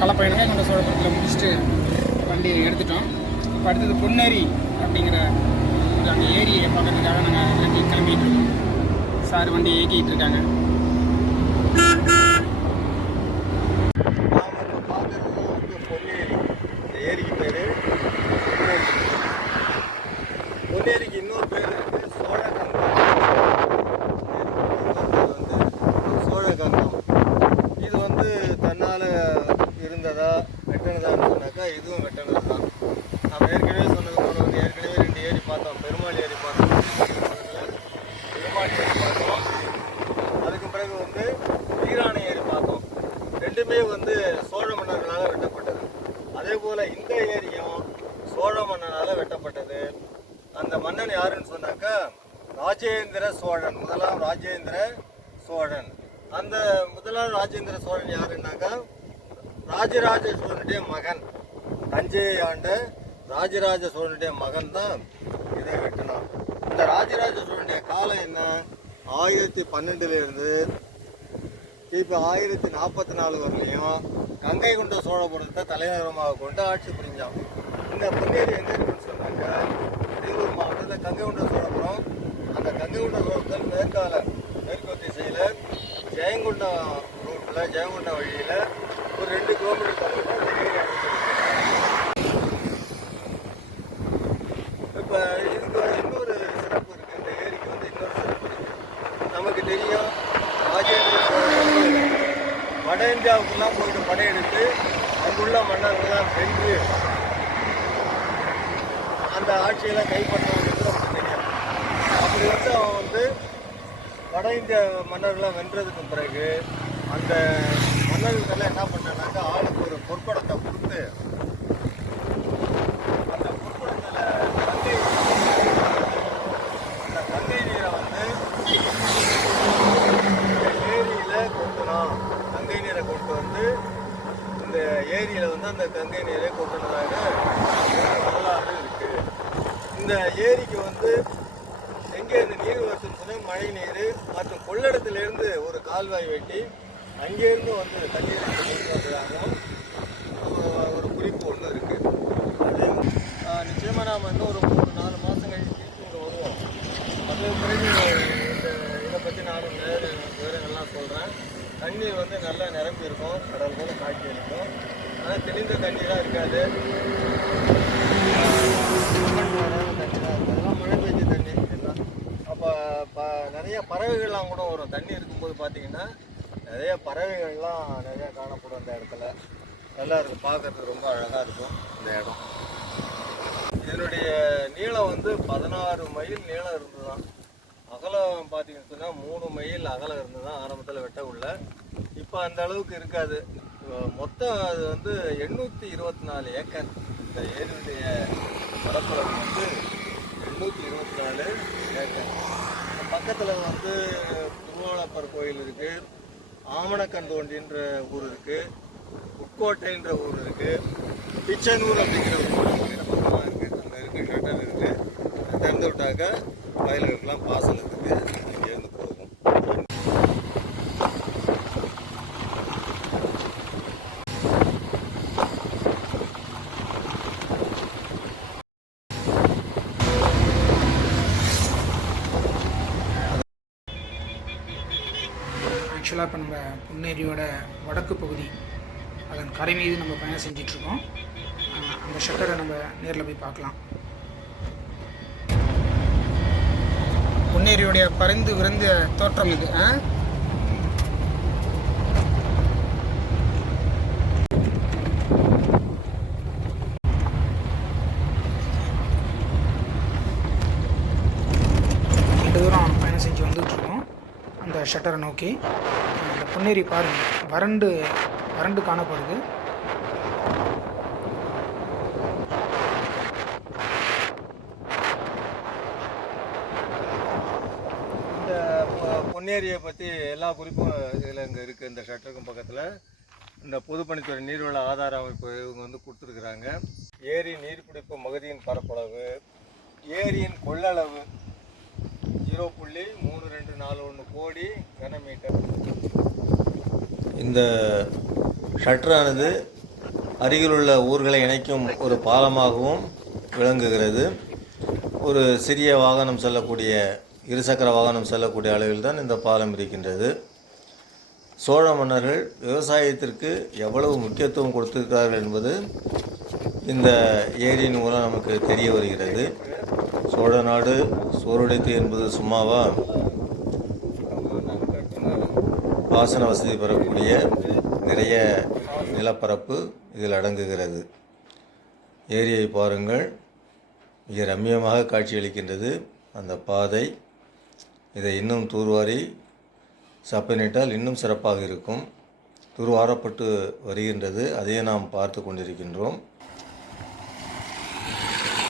களப்பயணம் கொண்ட சோழபுரத்தில் முடிச்சுட்டு வண்டியை எடுத்துட்டோம். இப்போ அடுத்தது பொன்னேரி அப்படிங்கிற ஒரு அந்த ஏரியை பார்க்கறதுக்காக நாங்கள் வண்டி கிளம்பிகிட்டு இருக்கோம். சார் வண்டியை இயக்கிட்டு இருக்காங்க. பொன்னேரிக்கு இன்னொரு பேர் இருக்குது, சோழகங்கம். இது வந்து தன்னால் இருந்ததா வெட்டினதான்னு சொன்னாக்கா இதுவும் வெட்டினது தான். நம்ம ஏற்கனவே சொன்னது போல வந்து ஏற்கனவே 2 ஏரி பார்த்தோம். பெருமாள் ஏரி பார்த்தோம், பெருமாள் ஏரி பார்த்தோம். அதுக்கு பிறகு வந்து வீராணை ஏரி பார்த்தோம். ரெண்டுமே வந்து சோழ மன்னர்களால் வெட்டப்பட்டது. அதே போல் இந்த ஏரியும் சோழ மன்னனால் வெட்டப்பட்டது. அந்த மன்னன் யாருன்னு சொன்னாக்கா ராஜேந்திர சோழன், முதலாம் ராஜேந்திர சோழன். அந்த முதலாம் ராஜேந்திர சோழன் யாருன்னாக்கா ராஜராஜ சோழனுடைய மகன், தஞ்சையை ஆண்ட ராஜராஜ சோழனுடைய மகன் தான் இதை வெட்டினான். இந்த ராஜராஜ சோழனுடைய காலம் என்ன, 1012 கிபி 1044 வரலையும் கங்கை கொண்ட சோழபுரத்தை தலைநகரமாக கொண்டு ஆட்சி புரிஞ்சான். இந்த பொன்னேரி எங்கே இருக்குன்னு சொன்னாக்கா அரியலூர் மாவட்டத்தில் கங்கை கொண்ட சோழபுரம். அந்த கங்கை கொண்ட சோழபுரத்தில் மேற்கு திசையில் ஜெயங்கொண்டம் ரூட்டில், ஜெயங்கொண்டம் வழியில் ஒரு 2 கிலோமீட்டர் தூரத்தில் இந்த ஏரி அமைச்சிருக்கு. இப்போ இதுக்கு இன்னொரு சிறப்பு இருக்குது. இந்த ஏரிக்கு வந்து இன்னொரு சிறப்பு இருக்குது. நமக்கு தெரியும், ராஜேந்திர சோழன் வட இந்தியாவுக்குலாம் போயிட்டு படையெடுத்து அங்குள்ள மன்னர்கள்லாம் வென்று அந்த ஆட்சியெல்லாம் கைப்பற்றணுன்றது நமக்கு தெரியும். அப்படி வந்து அவன் வந்து வட இந்திய மன்னர்கள்லாம் வென்றதுக்கு பிறகு அந்த மன்னர்களெல்லாம் என்ன பண்ணானாக்கா ஆளுக்கு ஒரு பொற்படத்தை கொடுத்து அந்த பொற்படத்தில் கங்கை நீரை வந்து ஏரியில் கொட்டணும். கங்கை நீரை கொண்டு வந்து இந்த ஏரியில் வந்து அந்த கங்கை நீரை கொட்டினதாக வரலாறு இருக்குது. இந்த ஏரிக்கு வந்து எங்கே இந்த நீர் வருதுன்னு சொன்னால் மழை நீர் மற்றும் கொள்ளிடத்திலேருந்து ஒரு கால்வாய் வெட்டி அங்கேருந்து வந்து தண்ணீரை கொண்டு வந்ததாகவும் ஒரு குறிப்பு ஒன்று இருக்குது. அது நிச்சயமாக நாம் இன்னும் ஒரு 3-4 மாதம் கழித்து இங்கே வருவோம். அது பிறகு இதை பற்றி நானும் விவரங்கள்லாம் சொல்கிறேன். தண்ணீர் வந்து நல்லா நிரம்பி இருக்கும், கடல் போல காட்சி இருக்கும். ஆனால் தெளிந்த தண்ணீராக இருக்காது, அதெல்லாம் மழை பெய்ஞ்ச தண்ணி எல்லாம். அப்போ நிறைய பறவைகள்லாம் கூட வரும். தண்ணி இருக்கும்போது பார்த்தீங்கன்னா நிறைய பறவைகள்லாம் நிறையா காணப்படும். அந்த இடத்துல நல்லா இருக்கும், பார்க்கறதுக்கு ரொம்ப அழகாக இருக்கும் இந்த இடம். இதனுடைய நீளம் வந்து 16 மைல் நீளம் இருந்துதான். அகலம் பார்த்தீங்கன்னு சொன்னால் 3 மைல் அகலம் இருந்து தான் ஆரம்பத்தில் வெட்ட உள்ள. இப்போ அந்த அளவுக்கு இருக்காது. மொத்தம் அது வந்து 824 ஏக்கர். இந்த ஏரியுடைய பரப்பளவு வந்து 824 ஏக்கர். பக்கத்தில் வந்து திருவாளப்பர் கோயில் இருக்குது, ஆமணக்கந்தோண்டின்ற ஊர் இருக்குது, உட்கோட்டைன்ற ஊர் இருக்குது, பிச்சனூர் அப்படிங்கிற ஊர் இருக்குது. பக்கமாக இருக்குது. அங்கே இருக்குது, ஷட்டர் இருக்குது. திறந்து விட்டாக்கா வயல்களுக்கெல்லாம் பாசனத்துக்கு இங்கேருந்து போகும். ஆக்சுவலாக இப்போ நம்ம பொன்னேரியோட வடக்கு பகுதி, அதன் கரை மீது நம்ம பயணம் செஞ்சிட்ருக்கோம். அந்த ஷட்டரை நம்ம நேரில் போய் பார்க்கலாம். பொன்னேரியோடைய பறந்து விரைந்த தோற்றம் இது. தூரம் பயணம் செஞ்சு வந்துட்டுருக்கோம் அந்த ஷட்டரை நோக்கி. இந்த பொன்னேரி பாருங்கள், வறண்டு காணப்படுது. இந்த பொன்னேரியை பற்றி எல்லா குறிப்பும் இதில் இங்கே இருக்குது. இந்த ஷட்டருக்கும் பக்கத்தில் இந்த பொதுப்பணித்துறை நீர்வள ஆதார அமைப்பு இவங்க வந்து கொடுத்துருக்குறாங்க. ஏரி நீர்பிடிப்பு மகதியின் பரப்பளவு, ஏரியின் கொள்ளளவு 0.3241 கோடி கனமீட்டர். இந்த ஷட்டரானது அருகிலுள்ள ஊர்களை இணைக்கும் ஒரு பாலமாகவும் விளங்குகிறது. ஒரு சிறிய வாகனம் செல்லக்கூடிய, இருசக்கர வாகனம் செல்லக்கூடிய அளவில் தான் இந்த பாலம் இருக்கின்றது. சோழ மன்னர்கள் விவசாயத்திற்கு எவ்வளவு முக்கியத்துவம் கொடுத்திருக்கிறார்கள் என்பது இந்த ஏரியின் மூலம் நமக்கு தெரிய வருகிறது. சோழ நாடு சோறுடைத்து என்பது சும்மாவா? பாசன வசதி பெறக்கூடிய நிறைய நிலப்பரப்பு இதில் அடங்குகிறது. ஏரியை பாருங்கள், மிக ரம்மியமாக காட்சியளிக்கின்றது அந்த பாதை. இதை இன்னும் தூர்வாரி சப்பனிட்டால் இன்னும் சிறப்பாக இருக்கும். தூர்வாரப்பட்டு வருகின்றது, அதையே நாம் பார்த்து கொண்டிருக்கின்றோம்.